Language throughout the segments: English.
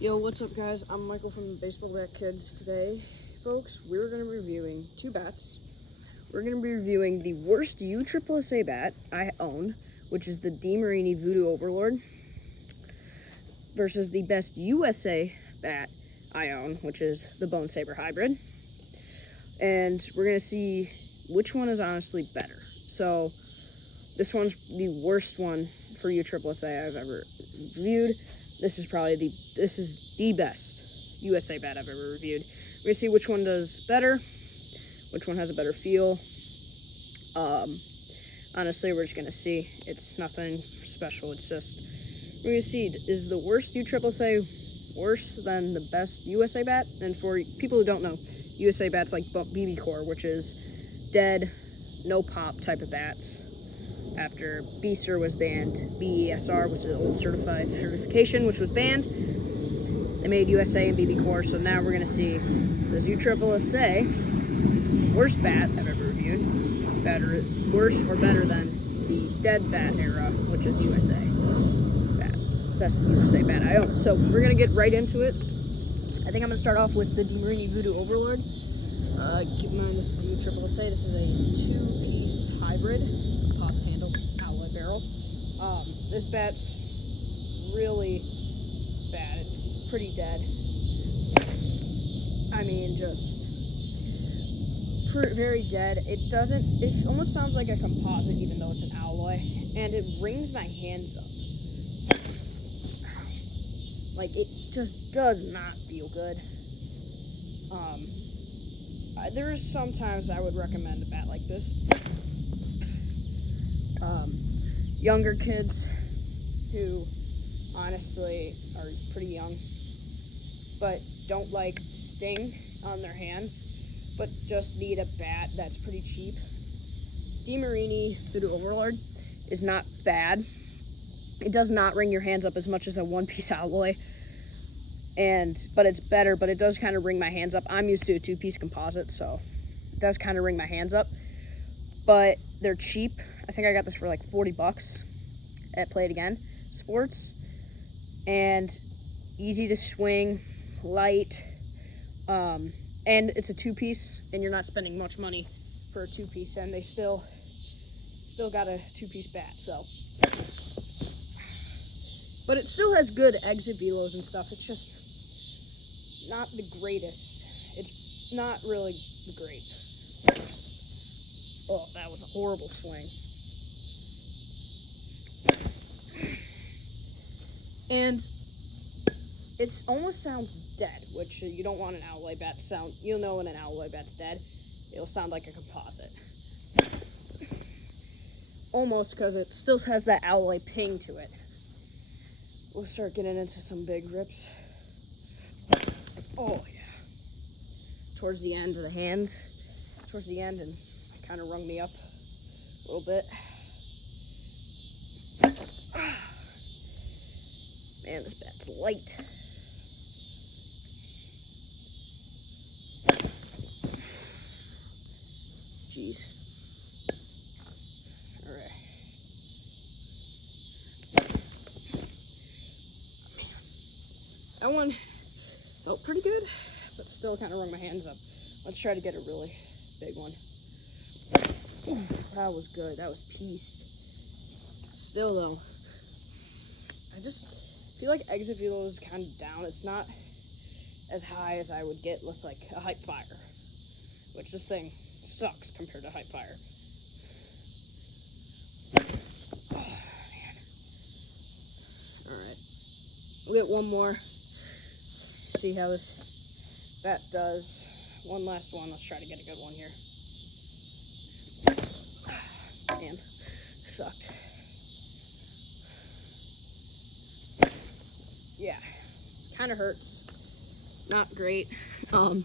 Yo, what's up guys? I'm Michael from Baseball Bat Kids. Today, folks, we're going to be reviewing two bats. We're going to be reviewing the worst USSSA bat I own, which is the DeMarini Voodoo Overlord, versus the best USA bat I own, which is the Bone Saber Hybrid. And we're going to see which one is honestly better. So, this one's the worst one for USSSA I've ever reviewed. This is the best USA bat I've ever reviewed. We're gonna see which one does better, which one has a better feel. Honestly, we're just gonna see. It's nothing special. It's just we're gonna see, is the worst USSSA worse than the best USA bat? And for people who don't know, USA bats like BB Core, which is dead, no pop type of bats. After BSER was banned, BESR, which is the old certification, which was banned. They made USA and BB Core, so now we're going to see, does USSSA, worst bat I've ever reviewed, worse or better than the dead bat era, which is USA bat, best USA bat I own. So we're going to get right into it. I think I'm going to start off with the DeMarini Voodoo Overlord. Keep in mind, this is USSSA. This is a two-piece hybrid. Handle alloy barrel. This bat's really bad. It's pretty dead. I mean, just very dead. It almost sounds like a composite, even though it's an alloy, and it wrings my hands up. Like, it just does not feel good. There's sometimes I would recommend a bat like this. Younger kids who honestly are pretty young but don't like sting on their hands but just need a bat that's pretty cheap. DeMarini Voodoo Overlord is not bad. It does not ring your hands up as much as a one-piece alloy, but it's better, but it does kind of ring my hands up. I'm used to a two-piece composite, so it does kind of ring my hands up, but they're cheap. I think I got this for like $40 at Play It Again Sports, and easy to swing, light, and it's a two-piece, and you're not spending much money for a two-piece, and they still got a two-piece bat. So, but it still has good exit velos and stuff. It's just not the greatest. It's not really great. Oh, that was a horrible swing. And it almost sounds dead, which you don't want an alloy bat to sound. You'll know when an alloy bat's dead. It'll sound like a composite. Almost, because it still has that alloy ping to it. We'll start getting into some big rips. Oh, yeah. Towards the end of the hands. Towards the end, and it kind of rung me up a little bit. Man, this bat's light. Jeez. Alright. That one felt pretty good, but still kind of rung my hands up. Let's try to get a really big one. That was good. That was peace. Still, though, I just feel like exit velo is kind of down. It's not as high as I would get with like a Hype Fire, which this thing sucks compared to Hype Fire. Oh, man. Alright. We'll get one more. See how this bat does. One last one. Let's try to get a good one here. Man, sucked. Yeah, kind of hurts. Not great. Keep in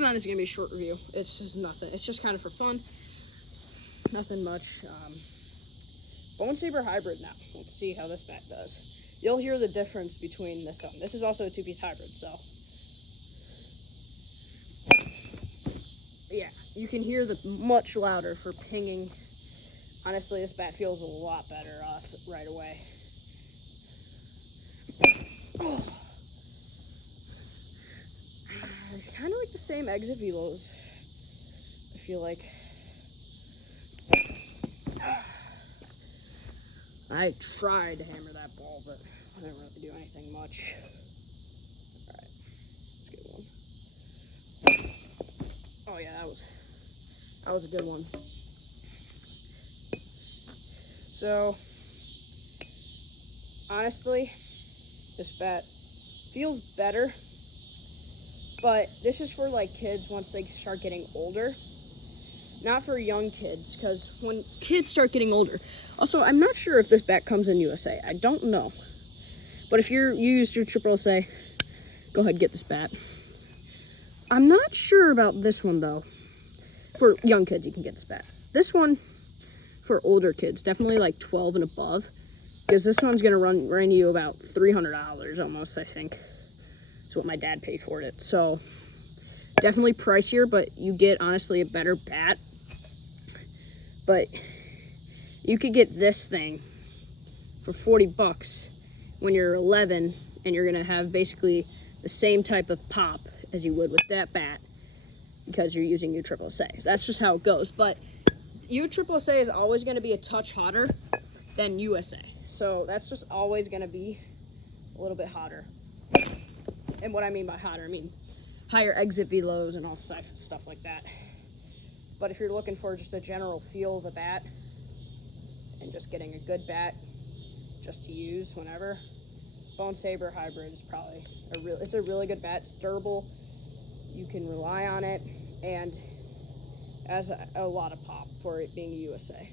mind, this is gonna be a short review. It's just nothing. It's just kind of for fun. Nothing much. Bone Saber Hybrid now. Let's see how this bat does. You'll hear the difference between this one. This is also a two-piece hybrid, so yeah, you can hear the much louder for pinging. Honestly, this bat feels a lot better right away. Oh. same exit velos, I feel like. I tried to hammer that ball, but I didn't really do anything much. Alright, let's get one. Oh yeah, that was a good one. So, honestly, this bat feels better, but this is for like kids once they start getting older, not for young kids, because when kids start getting older, also I'm not sure if this bat comes in USA, I don't know, but if you used your USSSA, go ahead and get this bat. I'm not sure about this one though. For young kids, you can get this bat. This one, for older kids, definitely like 12 and above, because this one's gonna run you about $300 almost, I think. That's what my dad paid for it. So definitely pricier, but you get honestly a better bat. But you could get this thing for 40 bucks when you're 11, and you're gonna have basically the same type of pop as you would with that bat, because you're using USSSA. That's just how it goes. But USSSA is always going to be a touch hotter than USA. So that's just always going to be a little bit hotter. And what I mean by hotter, I mean higher exit velos and all stuff like that. But if you're looking for just a general feel of the bat and just getting a good bat just to use whenever, Bone Saber Hybrid is probably it's a really good bat. It's durable. You can rely on it, and has a lot of pop for it being a USA.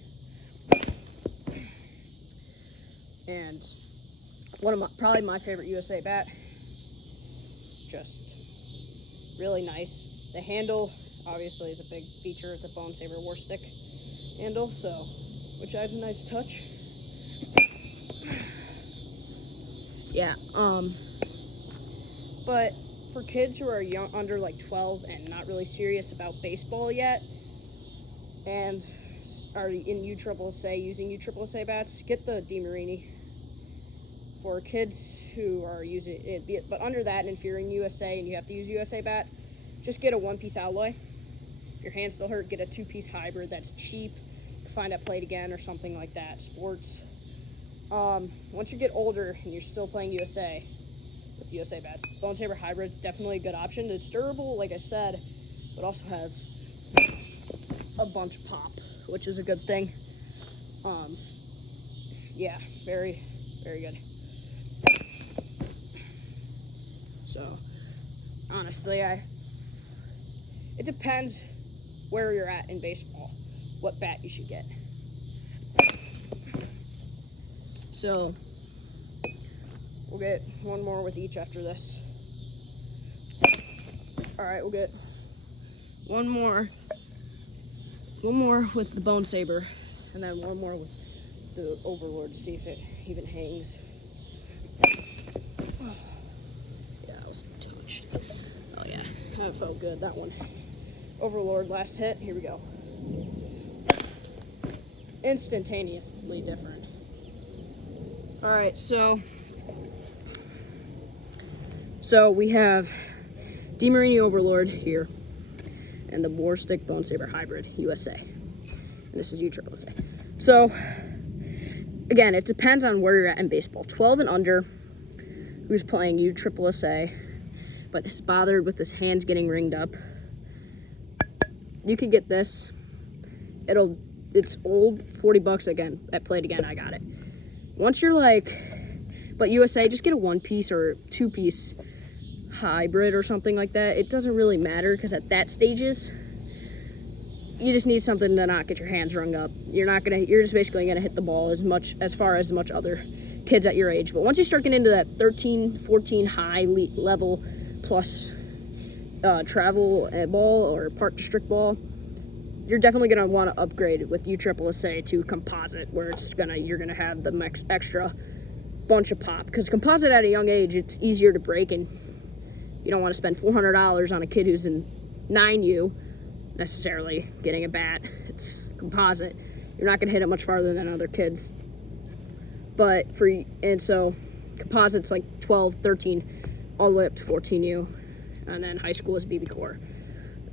And one of probably my favorite USA bat. Just really nice. The handle obviously is a big feature. It's a Bone Saber war stick handle, so which adds a nice touch. Yeah. But for kids who are young, under like 12 and not really serious about baseball yet, and are in USSSA, using USSSA bats, get the DeMarini. For kids who are using it, but under that, and if you're in USA and you have to use USA bat, just get a one-piece alloy. If your hands still hurt, get a two-piece hybrid that's cheap. Find at Play It Again or something like that, sports. Once you get older and you're still playing USA, with USA bats, Bone Saber Hybrid is definitely a good option. It's durable, like I said, but also has a bunch of pop, which is a good thing. Yeah, very, very good. So, honestly, it depends where you're at in baseball, what bat you should get. So, we'll get one more with each after this. Alright, we'll get one more with the Bone Saber, and then one more with the Overlord to see if it even hangs. Yeah, I was touched. Oh yeah, that felt good, that one. Overlord, last hit, here we go. Instantaneously different. Alright, so we have DeMarini Overlord here, and the War Stick Bone Saber Hybrid USA. And this is USSSA. So, again, it depends on where you're at in baseball. 12 and under, who's playing USSSA, but is bothered with his hands getting ringed up. You could get this. It's old, 40 bucks again. At Play It Again, I got it. Once you're like, but USA, just get a one-piece or two-piece hybrid or something like that. It doesn't really matter, because at that stages, you just need something to not get your hands rung up. You're just basically gonna hit the ball as far as much other kids at your age. But once you start getting into that 13, 14 high level plus travel ball or park district ball, you're definitely gonna want to upgrade with USSSA to composite, where you're gonna have the extra bunch of pop. Because composite at a young age, it's easier to break, and you don't want to spend $400 on a kid who's in 9U necessarily getting a bat. It's composite. You're not gonna hit it much farther than other kids. So composite's like 12, 13, all the way up to 14U, and then high school is BB core.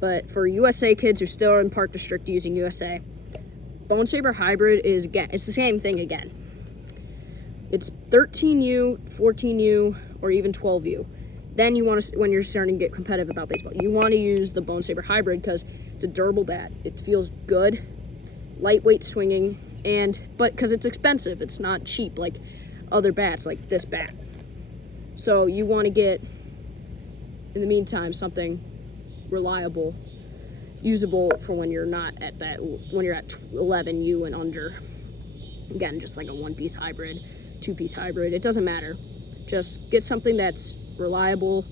But for USA kids who still are in Park District using USA, Bone Saber Hybrid is, again, it's the same thing again. It's 13U, 14U, or even 12U. Then you want to, when you're starting to get competitive about baseball, you want to use the Bone Saber Hybrid because it's a durable bat. It feels good, lightweight swinging, but because it's expensive, it's not cheap like other bats, like this bat. So you want to get, in the meantime, something reliable, usable for when you're not at that, when you're at 11U and under. Again, just like a one-piece hybrid, two-piece hybrid, it doesn't matter. Just get something that's reliable,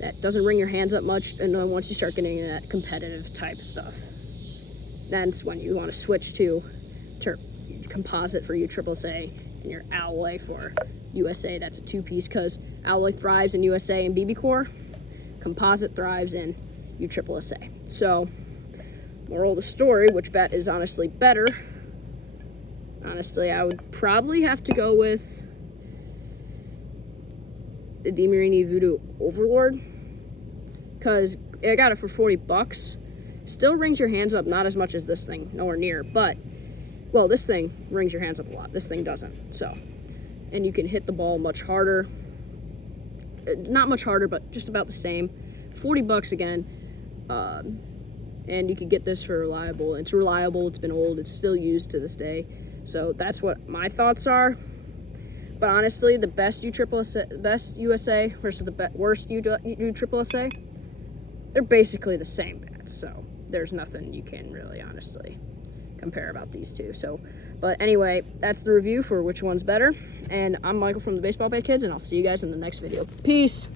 that doesn't ring your hands up much, and then once you start getting into that competitive type of stuff, that's when you want to switch to composite for USSSA and your alloy for USA. That's a two-piece because alloy thrives in USA and BB Core, composite thrives in USSSA. So, moral of the story, which bat is honestly better? Honestly, I would probably have to go with the DeMarini Voodoo Overlord, because I got it for $40. Still rings your hands up, not as much as this thing, nowhere near, but, well, this thing rings your hands up a lot. This thing doesn't, so. And you can hit the ball much harder. Not much harder, but just about the same. $40 again. And you can get this for reliable. It's reliable, it's been old, it's still used to this day. So that's what my thoughts are. But honestly, the best USA versus the worst USSSA, they're basically the same bats. So there's nothing you can really honestly compare about these two. So, but anyway, that's the review for which one's better. And I'm Michael from the Baseball Bat Kids, and I'll see you guys in the next video. Peace.